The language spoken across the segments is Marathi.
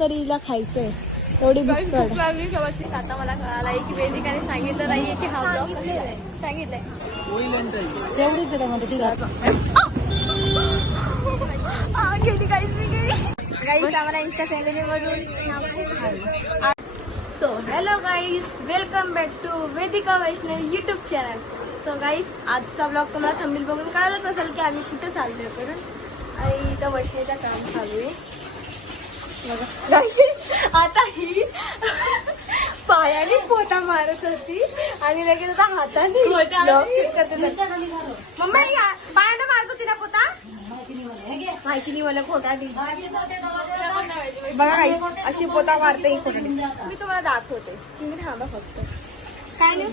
तरी हिला खायचंय. एवढी भूक लागली शेवटची. आता मला कळालं की वेदिकाने सांगितलं नाहीये की हा ब्लॉग सांगितलंय. तेवढीच आहे त्यामध्ये. ठीक आहे गेली काहीच नाही गेली. गाईस आम्हाला इंस्टा फॅमिली मधून. So hello guys, welcome back to Vedika Vaishnavi YouTube channel. So guys आजचा ब्लॉग तुम्हाला थंबनेल बघून कळालंच असेल की आम्ही कुठे चाललोय करून. आणि इथं वैष्णवीचं काम चालू आहे. आता ही पायाने पोटा मारत होती आणि लगेच आता हाताने मम्मी पायाने मारत होती ना पोटा. माहिती नाही मला खोटाटी. बघा काही अशी पोटा मारते ही खोटाटी. मी तुम्हाला दाखवते. तुम्ही थांबा फक्त. काय नाही.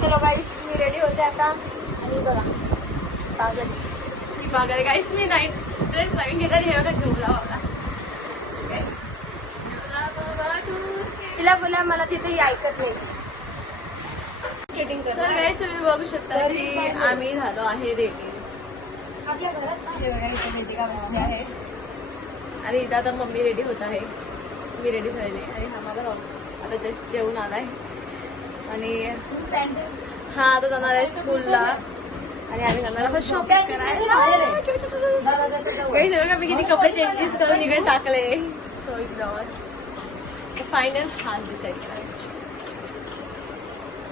चलो गाईस मी रेडी होते आता. आणि बघा बघा गाईस मी नाईट ड्रेस नवीन घेतला. हे बघा झोपला बघा. तिला बोला मला तिथे ऐकत नाही. तर गाईस तुम्ही बघू शकता की आम्ही झालो आहे रेडी. आपल्या घरात इथे वेदिका बसली आहे आणि इथं आता मम्मी रेडी होत आहे. मी रेडी झालेली आणि हा मला आता जस्ट जेवून आलाय. आणि हा आता जाणार आहे स्कूलला. आणि आम्ही जाणार आहोत शॉपिंग करायला. मी किती कपडे चेंजेस करून इकडे टाकले. So ignore. फायनल हाच डिसाईड केला.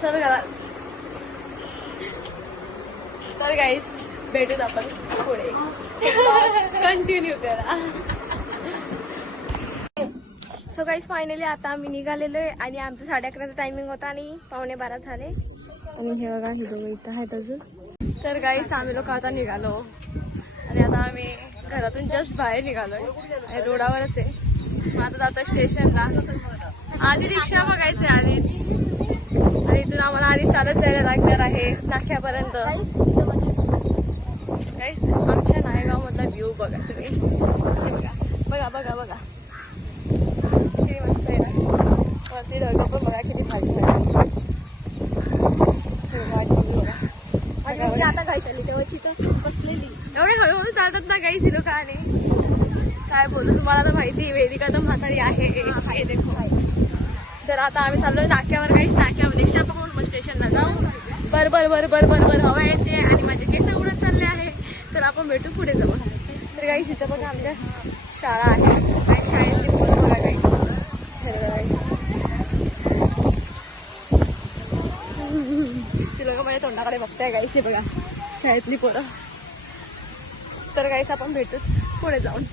चल करा. तर गाईज भेटूत आपण पुढे. कंटिन्यू करा. सो गाईज फायनली आता आम्ही निघालेलो आहे. आणि आमचं 11:30चा टायमिंग होता आणि 11:15 झाले. आणि हे बघा हे दोघं इथं आहेत अजून. तर गाईज आम्ही लोक आता निघालो. आणि आता आम्ही घरातून जस्ट बाहेर निघालोय आणि रोडावरच आहे. मग आता जातो स्टेशनला. आधी रिक्षा बघायचे आधी. आणि इथून आम्हाला आधी चालत जायला लागणार आहे नाक्यापर्यंत. आमच्या नायगाव मधला व्ह्यू बघा तुम्ही. बघा बघा बघा किती मस्त आहे ना. वरती ढग पण बघा किती भाजी आता गाई चालली तेव्हा तिथं बसलेली. एवढे हळूहळू चालतात ना गाई लोक. आणि काय बोलू तुम्हाला तर माहिती वेदिका तर म्हातारी आहे. तर आता आम्ही चाललोय नाक्यावर. काहीच नाक्यावर रिक्षा पाहून मग स्टेशनला जाऊ. बर बर बर बर बर बर हवा येते आणि माझे केस उडत चालले आहे. तर आपण भेटू पुढे जाऊ. तर काही तिथं बघा आमच्या शाळा आहे. आणि शाळेतली पोरं बघा काही ती लोक माझ्या तोंडाकडे बघताय गाईस. हे बघा शाळेतली पोरं. तर गाईस आपण भेटू पुढे जाऊन.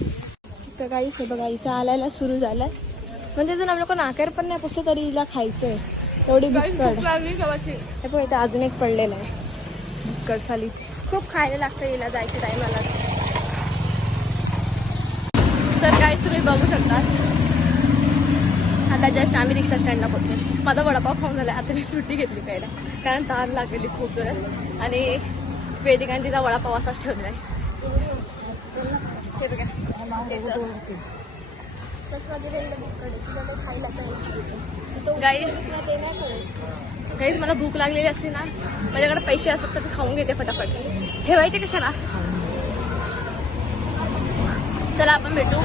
तर गाईस हे बघा हिचं आलायला सुरू झालंय. म्हणजे जर आम्ही लोक नाकार पण नाही पुसलं तरी हिला खायचंय. एवढी भूक लागली शेवटची. हे पण इथे अजून एक पडलेला आहे भुक्कड खाली. खूप खायला लागतं हिला जायच्या टायमाला. तर गाईस तुम्ही बघू शकता आता जस्ट आम्ही रिक्षा स्टँडला पोहोचलो. माझा वडापाव खाऊन झाला. आता मी सुट्टी घेतली पहिला कारण तहान लागलेली खूप जोरात. आणि वेदिकाने तिचा वडापाव असाच ठेवलाय. गाईस मला भूक लागलेली असते ना. माझ्याकडे पैसे असतात तर खाऊन घेते फटाफट. ठेवायचे कशाला. चला आपण भेटू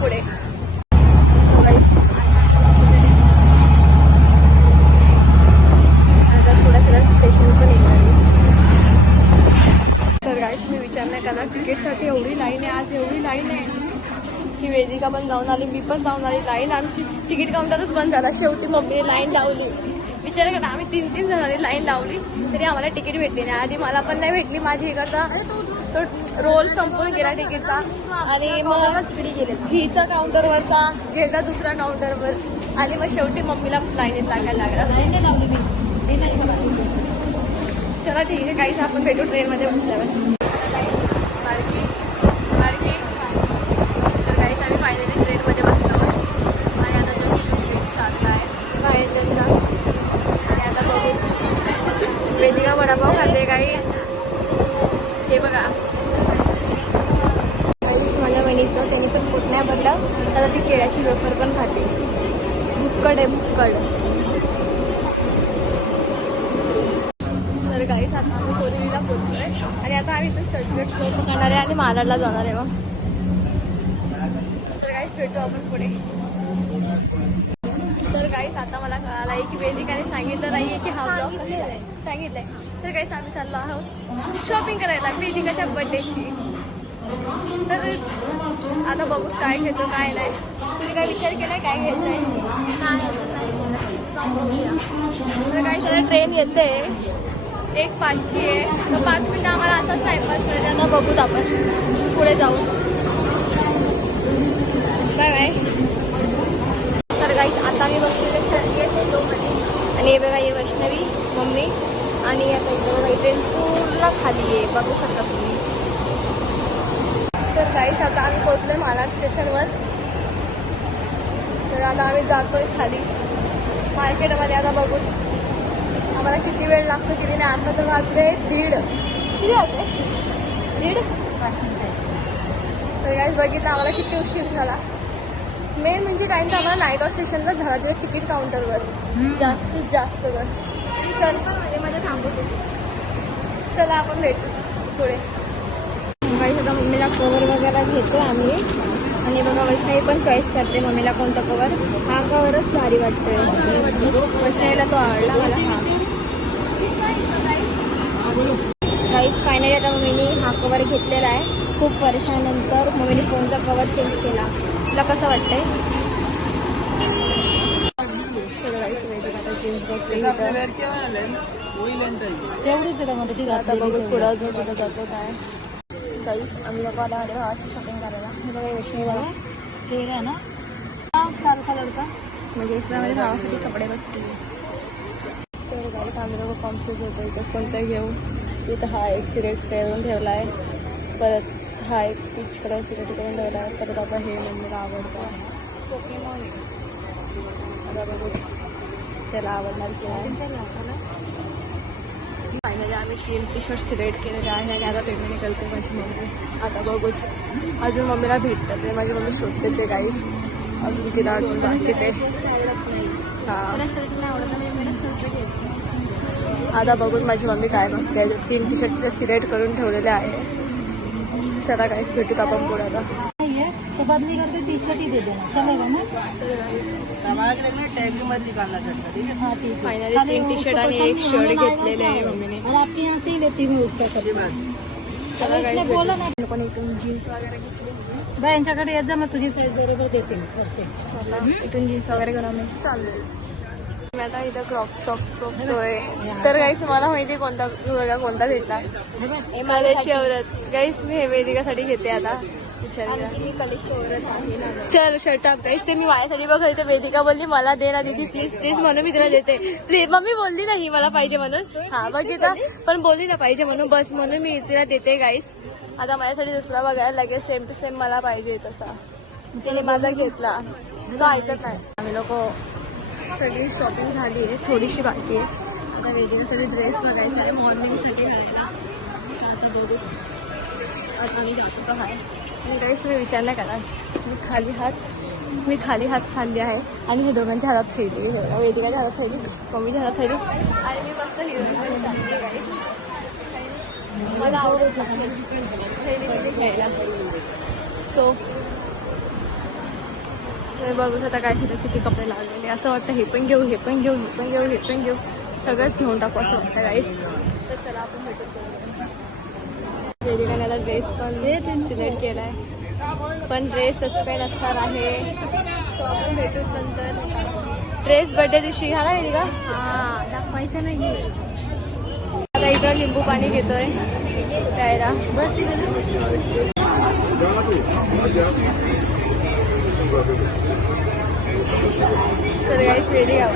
पुढे. आता थोड्या स्टेशन पण येणार. तर गाईस मी विचार नाही करणार. तिकीटसाठी एवढी लाईन आहे आज. एवढी लाईन आहे की वेदिका पण जाऊन आली. मी पण जाऊन आली. लाईन आमची तिकीट काउंटरच बंद झाला. शेवटी मम्मीने लाईन लावली. विचार करा आम्ही 3 जणांनी लाईन लावली तरी आम्हाला तिकीट भेटली नाही. आधी मला पण नाही भेटली. माझी इकडचा तो रोल संपून गेला तिकीटचा. आणि मग तिकडे गेले हिचा काउंटरवरचा गेला दुसऱ्या काउंटरवर. आणि मग शेवटी मम्मीला लाईनीत लागायला लागला. चला ठीक आहे काहीच आपण भेटू ट्रेनमध्ये बसल्यावर. बारकी बारकी. तर काहीच आम्ही फायनली ट्रेनमध्ये बसलो. आणि आता जो ट्रेन चालला आहे बाहेर त्यांचा. आणि आता बघू वेदिका वडापाव खाते काहीच. हे बघा काहीच माझ्या बहिणीचं त्याने पण पोट नाही भरलं. आता ती केळ्याची वेफर पण खाते. भुक्कड आहे भुक्कड. तर काहीच आता आम्ही कोरिवीला पोहोचलोय. आणि आता आम्ही इथून चर्चगेट स्लो पकडणार आहे आणि मालाडला जाणार आहे. मग तर गाईस भेटू आपण पुढे. तर गाईस आता मला कळालं आहे की वेदिकाने सांगितलं नाहीये की हा ब्लॉग सांगितलंय. तर गाईस आम्ही चाललो आहोत शॉपिंग करायला वेदिकाच्या बर्थडेची. तर आता बघू काय घेतो काय नाही. तुम्ही काय विचार केलाय काय घ्यायचंय? तर गाईस आता ट्रेन येते 1:05 आहे. तर 5 मिनिटं आम्हाला असाच टाइमपास करायचा. आता बघूत आपण पुढे जाऊ. Bye bye. तर गाईस आता मी बसलेले स्टोमध्ये आणि हे बघा हे वैष्णवी मम्मी आणि आता इथं बघा ट्रेन पूर्ण खाली आहे बघू शकता तुम्ही. तर गाईस आता आम्ही पोहोचलोय महाराष्ट्र स्टेशनवर. तर आता आम्ही जातोय खाली मार्केटमध्ये. आता बघू आम्हाला किती वेळ लागतो किती नाही. आता तर वाजले 1:30. किती वाजले 1:30. तर गाईस बघितलं आम्हाला किती उशीर झाला. मेन म्हणजे काय तर आम्हाला नाईट ऑफ स्टेशनला झाला तिथे तिकीट काउंटरवर जास्तीत जास्त वेळ. चल मध्ये थांबवतो. चला आपण भेटू पुढे. काही सुद्धा मम्मीला कवर वगैरे घेतो आम्ही. आणि बघा वैष्णवी पण चॉईस करते मम्मीला कोणता कवर. हा कवरच भारी वाटतोय वैष्णवीला, तो आवडला मला हा. गाईस फायनली आता मम्मीने हा कवर घेतलेला आहे. खूप वर्षानंतर मम्मीने फोनचा कवर चेंज केला. तुला कसं वाटतंय? जीन्स बघते आता बघू पुढं अजून कुठं जातो काय. गाईस आम्ही लोक आला माझ्या भावाची शॉपिंग करायला. हे बघा वैष्णवी बघा हे आहे ना साल कलरचा म्हणजे माझ्या भावासाठी कपडे बघते. तर गाईस आम्ही लोक कॉन्फ्युज होतो इथं कोणतं घेऊ. इथं हा एक सिलेक्ट करून ठेवला आहे. परत हा एक पीच कलर सिलेक्ट करून ठेवला आहे. परत आता हे मम्मीला आवडतं पोकेमॉन. आता बघू त्याला आवडणार किंवा. फायनली आम्ही 3 टी-शर्ट सिलेक्ट केलेले आहे आणि आता पेमेंट करते माझी मम्मी. आता बघू अजून मम्मीला भेटतं ते माझी मम्मी शोधतेच आहे गाईस. अजून तिला अजून बाकी ते हां. आता बघून माझी मम्मी काय बघते. 3 टी-शर्ट तिला सिलेक्ट करून ठेवलेले आहे. चला गाईस भेटूत आपण पुढे. आता बदली करके टी-शर्ट ही दे देना चलेगा ना. फायनली 3 टी-शर्ट आणि एक शर्ट घेतलेले आहे मम्मीने. और आपके यहाँ से ही लेती हूँ उसका कभी. चला गाईस बोला ना पण इथून जीन्स वगैरे घेतली. बाय यांच्याकडे येत जा मग तुझी साईज बरोबर देते. इथून जीन्स वगैरे करून मी चाललोय. मी आता इथं क्रॉप बघतोय. तर गाईस तुम्हाला माहिती कोणता बघा कोणता भेटला माझ्याशी औरत. गाईस मी हे वेदिकासाठी घेते आता. चल शर्ट अप गाईस ते मी माझ्यासाठी बघायचं. वेदिका बोलली मला दे ना दीदी प्लीज प्लीज म्हणून मी तिला देते. प्लीज मम्मी बोलली नाही मला पाहिजे म्हणून. हा बघितलं पण बोलली ना पाहिजे म्हणून बस म्हणून मी तिला देते गाईस. आता माझ्यासाठी दुसरा बघायला लागेल सेम टू सेम मला पाहिजे तसा. तिने माझा घेतला तो ऐकत नाही. आम्ही लोक सगळी शॉपिंग झाली आहे थोडीशी बाकी आहे. आता वेदिकासाठी ड्रेस बघायचा आहे मॉर्निंगसाठी घालायला. आता बघू आता मी जातो का हाय. आणि काहीच तुम्ही विचार नाही करा मी खाली हात सांधली आहे आणि हे दोघांच्या हातात थैली. वेदिकाच्या हातात थैली मम्मीच्या हातात थैली आणि मी मस्त हिरोईन चालली गाडी. मला आवडत थैलीमध्ये खेळायला. सो बघू आता काय तिथे किती कपडे लागलेले. असं वाटतं हे पण घेऊ हे पण घेऊ हे पण घेऊ हे पण घेऊ सगळंच घेऊन टाकू असं वाटतं गाईस. तर चला आपण भेटू. वेदिकाने आता ड्रेस पण सिलेक्ट केला आहे पण ड्रेस सस्पेंड असणार आहे. सो आपण भेटू नंतर. ड्रेस बर्थडे दिवशी हा ना वेदिका. हां दाखवायचं नाही. आता इकडं लिंबू पाणी घेतोय प्यायला. बस तर गाईस वेदिका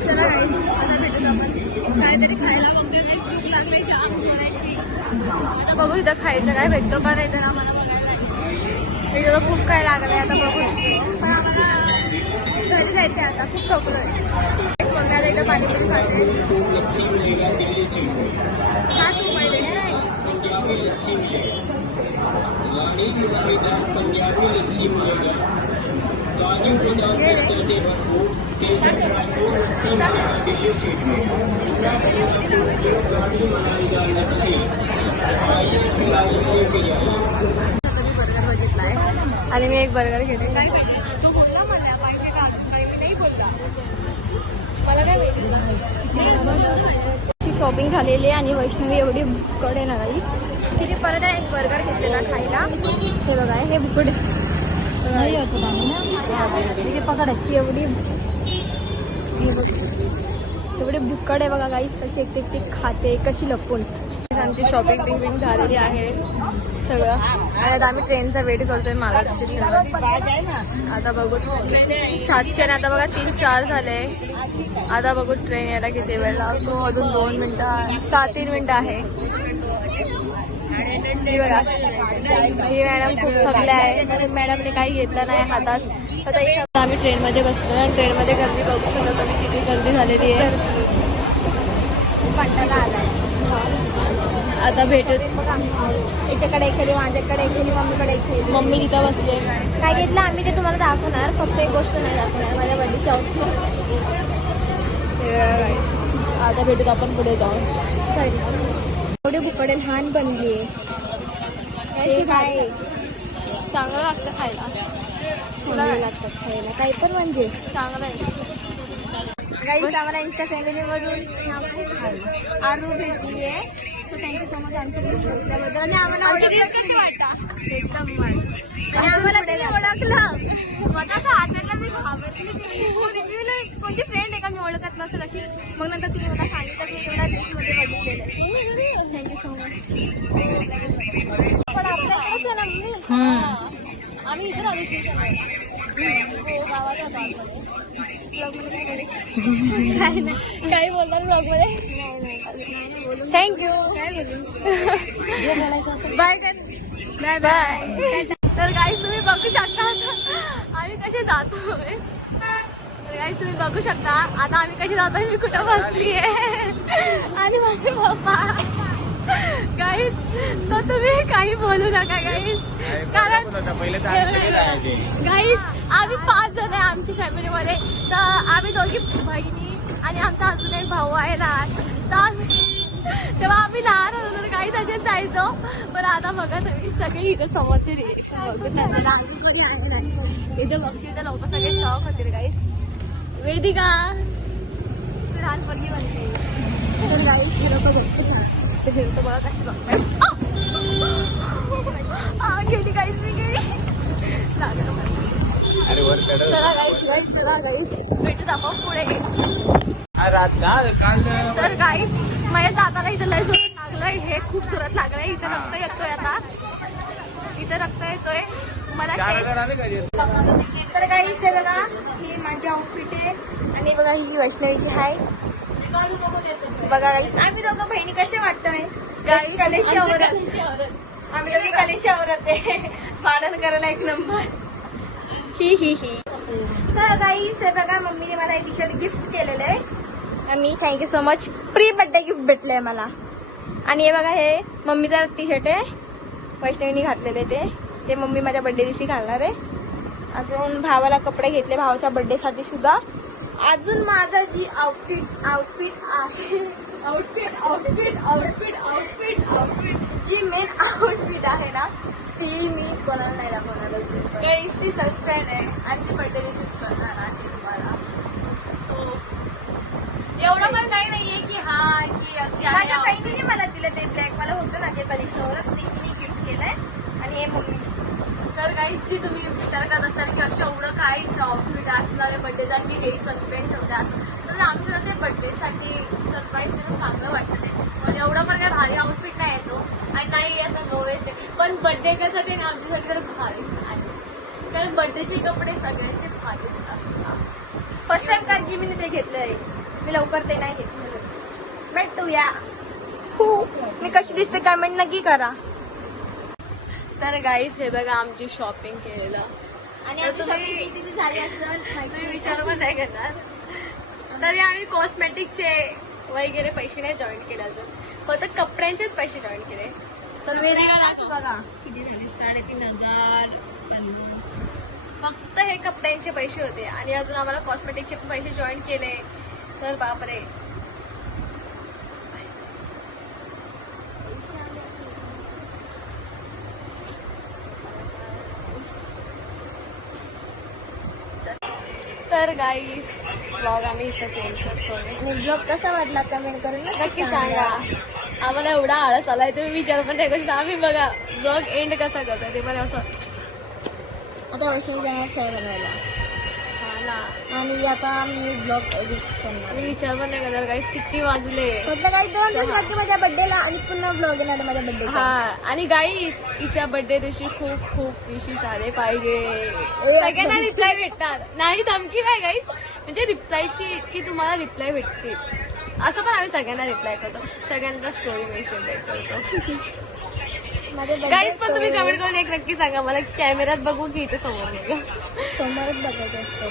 चला गाईस आता भेटत आपण काहीतरी खायला. बघतो गाईस भूक लागली जाम सोडायची. आता बघू इथं खायचं काय भेटतो का नाही तर आम्हाला बघायला लागेल. इथं खूप काय लागलं आहे. आता बघू पण आम्हाला घरी जायचं आहे. आता खूप थकलो आहे. मम्मी आता इथं पाणीपुरी खाते. हा तू पहिले नाही बर्गर बघितलाय आणि मी एक बर्गर घेते. काय तो बोलला मला पाहिजे का काही मी नाही बोलला मला काय माहिती. शॉपिंग झालेली आहे आणि वैष्णवी एवढी बुकड आहे ना गाई. तिने परत एक बर्गर घेतलेला खायला. हे बघा हे बुकड एवढी एवढी बुकड आहे बघा गाईस. कशी एकटी खाते कशी लपून. आमची शॉपिंग बिंग झालेली आहे सगळं. आणि आता आम्ही ट्रेनचा वेट करतोय मला. आता बघू 700 आणि आता बघा 3-4 झाले. आता बघू ट्रेन यायला किती वेळ लागतो. अजून 2 मिनिटं 3 मिनिटं आहे. ही मॅडम खूप थकल्या आहे. मॅडमने काही घेतलं नाही हातात. आता इथं आम्ही ट्रेनमध्ये बसलो आणि ट्रेनमध्ये गर्दी बघू शकतो तुम्ही किती गर्दी झालेली आहे. कंटाळा आलाय. आता भेटत याच्याकडे एक खेळली माझ्याकडे एक खेळली मम्मीकडे एक खेळली. मम्मी तिथं बसली. काय घेतलं आम्ही ते तुम्हाला दाखवणार. फक्त एक गोष्ट नाही दाखवणार माझ्या बर्थडेच्या आउटफिट. आता भेटूत आपण पुढे जाऊन. एवढे बुकडे लहान बनली आहे. काय चांगलं लागतं खायला. चांगलं लागतं खायला काही पण म्हणजे चांगलं आहे. गाईस आम्हाला इंस्टा फॅमिलीमधून आरू भेटली आहे. सो थँक्यू सो मच आमच्या भेटल्याबद्दल. आणि आम्हाला एकदम मस्त. आणि आम्हाला त्यांनी ओळखलं. माझा असं हाताला मी घाबरली. कोणती फ्रेंड आहे का मी ओळखत नसेल अशी. मग नंतर तिने मला सांगितलं की तेवढ्या दिवशीमध्ये बघितलेलं. Thank you so much. पण आपल्याकडेच आहे ना मम्मी. आम्ही इथे आलो गावात होतो काही बोलणार ब्लॉग मध्ये. थँक्यू. Bye bye bye. तर गाईस तुम्ही बघू शकता आम्ही कसे जातोय. तर गाईस तुम्ही बघू शकता आता आम्ही कसे जातोय. मी कुठं बसली आहे आणि माझे पप्पा. गाईस तर तुम्ही काही बोलू नका गाईस. कारण गाईस आम्ही 5 जण आहे आमच्या फॅमिलीमध्ये. तर आम्ही दोघी बहिणी आणि आमचा अजून एक भाऊ आहे लहान. तर तेव्हा आम्ही लहान होतो तर काही तसेच जायचो. पण आता बघा तुम्ही सगळे इथं समोरचे रिएक्शन बघत लहान कोणी आहे नाही. इथं बघते तर लोक सगळे शॉक होतील गाईस. वेदिका लहानपणी बनते. तर गाईस खरं बघा कशी बघताय. गेली गाईस मी गेली. चला गाईस भेटूत आपण पुढे. तर गाईस माझ्या दादाला इथं लय जोरात लागलंय. हे खूप जोरात लागलंय. इथं रक्त येतोय. आता इथं रक्त येतोय मला. तर गाईस हे बघा ही माझी आउटफिट आहे. आणि बघा ही वैष्णवीची आहे. बघा गाईस आम्ही दोघं बहिणी कसे वाटतोय. कलेशी आवरत. आम्ही दोघी कलेशी आवरत आहे. भांडण करायला एक नंबर. ही सो गाईस हे बघा मम्मीने मला हे टी शर्ट गिफ्ट केलेलं आहे. आणि thank you so much. Pre birthday gift भेटलंय मला. आणि हे बघा हे मम्मीचा टी शर्ट आहे. वैष्णवीने घातलेले ते मम्मी माझ्या बर्थडे दिवशी घालणार आहे. अजून भावाला कपडे घेतले भावाच्या बर्थडे साठी सुद्धा. अजून माझा जी आउटफिट आहे जी मेन आउटफिट आहे ना ती मी कोणाला नाही दाखवणार. ती सस्पेंड आहे आणि ती बर्थडे दिवशीच करणार आहे तुम्हाला. सो एवढं पण काही नाहीये की हा की अशी माझ्या बहिणीने मला दिलं ते ब्लॅक मला होतं ना ते कलेक्शनवर तिने गिफ्ट केलंय. आणि हे मम्मी. तर काही जी तुम्ही विचार करत असाल की असं एवढं काहीच आउटफिट असणार बर्थडेचा की हे सस्पेंड ठेवतात तर आमच्या ते बर्थडेसाठी सरप्राईज देणं चांगलं वाटतं. ते म्हणजे एवढं पण काय भारी आउटफिट नाही येतो आणि नाही असं लोवेस्ट आहे. पण बर्थडेसाठी आमच्यासाठी तर भारी आहे. कारण बर्थडेचे कपडे सगळ्यांचे भारी असतात. फर्स्ट टाइम कारण की मी ते घेतलंय. मी लवकर ते नाही घेतलं. भेटूया. मी कशी दिसते कमेंट नक्की करा. तर गाईस हे बघा आमची शॉपिंग केलेलं. आणि तुम्ही किती झाली असेल विचार पण नाही करणार. तरी आम्ही कॉस्मेटिकचे वगैरे पैसे नाही जॉईन केले अजून. फक्त कपड्यांचेच पैसे जॉईन केले. तर बघा 3,500 फक्त हे कपड्यांचे पैसे होते. आणि अजून आम्हाला कॉस्मेटिकचे पैसे जॉईन केले. तर बापरे तर गाईस ब्लॉग आम्ही इथं एंड करतोय. आणि ब्लॉग कसा वाटला कमेंट करून नक्की सांगा. आम्हाला एवढा आळस आलाय तुम्ही विचार पण नाही करू. आम्ही बघा ब्लॉग एंड कसा करतोय ते पण असं. आता वैष्णवी जाणार चाय बनवायला हा ना. आणि आता मी ब्लॉग एडिट करणार. मी विचार पण नाही करणार गाईस किती वाजले. फक्त काही 2 दिवस बाकी माझ्या बर्थडेला आणि पुन्हा ब्लॉग येणार माझ्या बर्थडे. हा आणि गाईस हिच्या बर्थडे दिवशी खूप खूप विशेष आले पाहिजे. सगळ्यांना रिप्लाय भेटणार नाही. धमकी नाही गाईस. म्हणजे रिप्लायची की तुम्हाला रिप्लाय भेटतील असं पण आम्ही सगळ्यांना रिप्लाय करतो. सगळ्यांना स्टोरी मेन्शन करतो. गाईस पण तुम्ही कमेंट करून एक नक्की सांगा मला की कॅमेऱ्यात बघू की इथे समोर बघू. समोरच बघायचं असतं.